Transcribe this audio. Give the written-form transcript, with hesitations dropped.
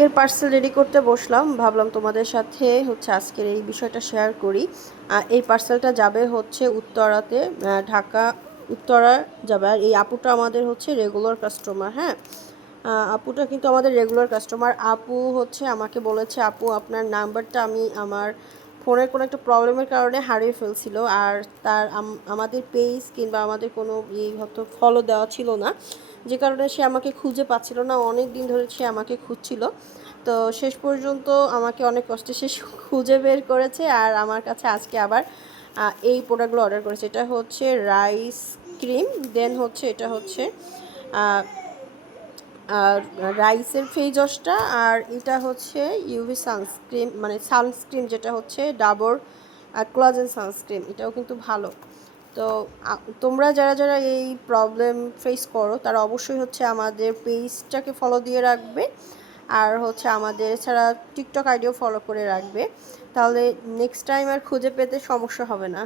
আজকের parcel ready করতে বসলাম, ভাবলাম তোমাদের সাথে আজকের এই বিষয়টা শেয়ার করি। এই পার্সেলটা যাবে উত্তরাতে, ঢাকা উত্তরা যাবে। আর এই আপুটা আমাদের রেগুলার কাস্টমার। হ্যাঁ, আপুটা কিন্তু আমাদের রেগুলার কাস্টমার। আপু আমাকে বলেছে, আপু আপনার নাম্বারটা আমি আমার ফোনের কোনো একটা প্রবলেমের কারণে হারিয়ে ফেলছিল, আর তার আমাদের পেজ কিংবা আমাদের কোনো ফলো দেওয়া ছিল না, যে কারণে সে আমাকে খুঁজে পাচ্ছিল না। অনেক দিন ধরে সে আমাকে খুঁজছিল। তো শেষ পর্যন্ত আমাকে অনেক কষ্টে সে খুঁজে বের করেছে, আর আমার কাছে আজকে আবার এই প্রোডাক্টগুলো অর্ডার করেছে। এটা রাইস ক্রিম, দেন এটা আর রাইসের ফেজসটা, আর এটা ইউভি সানস্ক্রিন, মানে সানস্ক্রিন যেটা ডাবর কোলাজেন সানস্ক্রিন। এটাও কিন্তু ভালো। তো তোমরা যারা যারা এই প্রবলেম ফেস করো তারা অবশ্যই আমাদের পেজটাকে ফলো দিয়ে রাখবে, আর আমাদের এছাড়া টিকটক আইডিও ফলো করে রাখবে, তাহলে নেক্সট টাইম আর খুঁজে পেতে সমস্যা হবে না।